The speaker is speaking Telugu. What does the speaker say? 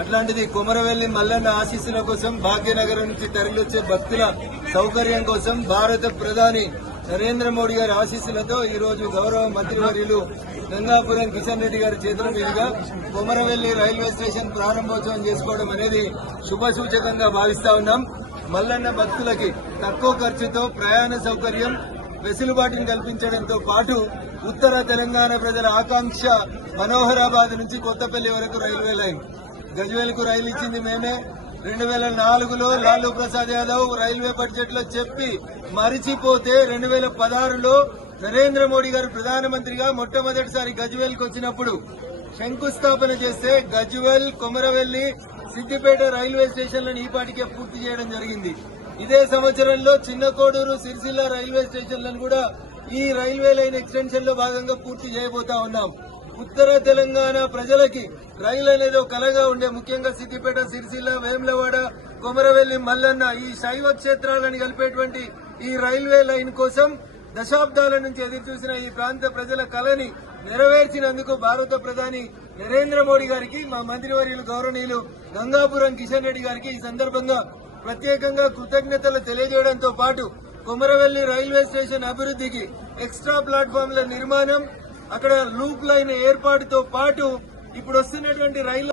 అట్లాంటిది కొమరవెల్లి మల్లన్న ఆశీస్సుల కోసం భాగ్యనగరం నుంచి తరలివచ్చే భక్తుల సౌకర్యం కోసం భారత ప్రధాని నరేంద్ర మోడీ గారి ఆశీస్సులతో ఈ రోజు గౌరవ మంత్రివర్యులు గంగాపురం కిషన్ రెడ్డి గారి చేతుల మీదుగా కొమరవెల్లి రైల్వే స్టేషన్ ప్రారంభోత్సవం చేసుకోవడం అనేది శుభసూచకంగా భావిస్తా ఉన్నాం. మల్లన్న భక్తులకి తక్కువ ఖర్చుతో ప్రయాణ సౌకర్యం వెసులుబాటును కల్పించడంతో పాటు ఉత్తర తెలంగాణ ప్రజల ఆకాంక్ష మనోహరాబాద్ నుంచి కొత్తపల్లి వరకు రైల్వే లైన్. గజ్వేల్కు రైలు ఇచ్చింది మేమే. 2004లో లాలూ ప్రసాద్ యాదవ్ రైల్వే బడ్జెట్ లో చెప్పి మరిచిపోతే 2016లో నరేంద్ర మోడీ గారు ప్రధానమంత్రిగా మొట్టమొదటిసారి గజ్వేల్కి వచ్చినప్పుడు శంకుస్థాపన చేస్తే గజ్వేల్, కొమరవెల్లి, సిద్దిపేట రైల్వే స్టేషన్లను ఈపాటికే పూర్తి చేయడం జరిగింది. ఇదే సంవత్సరంలో చిన్నకోడూరు, సిరిసిల్ల రైల్వే స్టేషన్లను కూడా ఈ రైల్వే లైన్ ఎక్స్టెన్షన్ లో భాగంగా పూర్తి చేయబోతా ఉన్నాం. ఉత్తర తెలంగాణ ప్రజలకి రైలు అనేది ఒక కలగా ఉండే, ముఖ్యంగా సిద్దిపేట, సిరిసిల్ల, వేములవాడ, కొమరవెల్లి, మల్లన్న ఈ శైవ క్షేత్రాలను కలిపేటువంటి ఈ రైల్వే లైన్ కోసం దశాబ్దాల నుంచి ఎదురుచూసిన ఈ ప్రాంత ప్రజల కళని నెరవేర్చినందుకు భారత ప్రధాని నరేంద్ర మోడీ గారికి, మా మంత్రివర్యులు గౌరవనీయులు గంగాపురం కిషన్ రెడ్డి గారికి ఈ సందర్భంగా ప్రత్యేకంగా కృతజ్ఞతలు తెలియజేయడంతో పాటు కొమరవెల్లి రైల్వే స్టేషన్ అభివృద్ధికి ఎక్స్ట్రా ప్లాట్ఫామ్ల నిర్మాణం, అక్కడ లూప్ లైన్ ఏర్పాటుతో పాటు ఇప్పుడు వస్తున్నటువంటి రైలు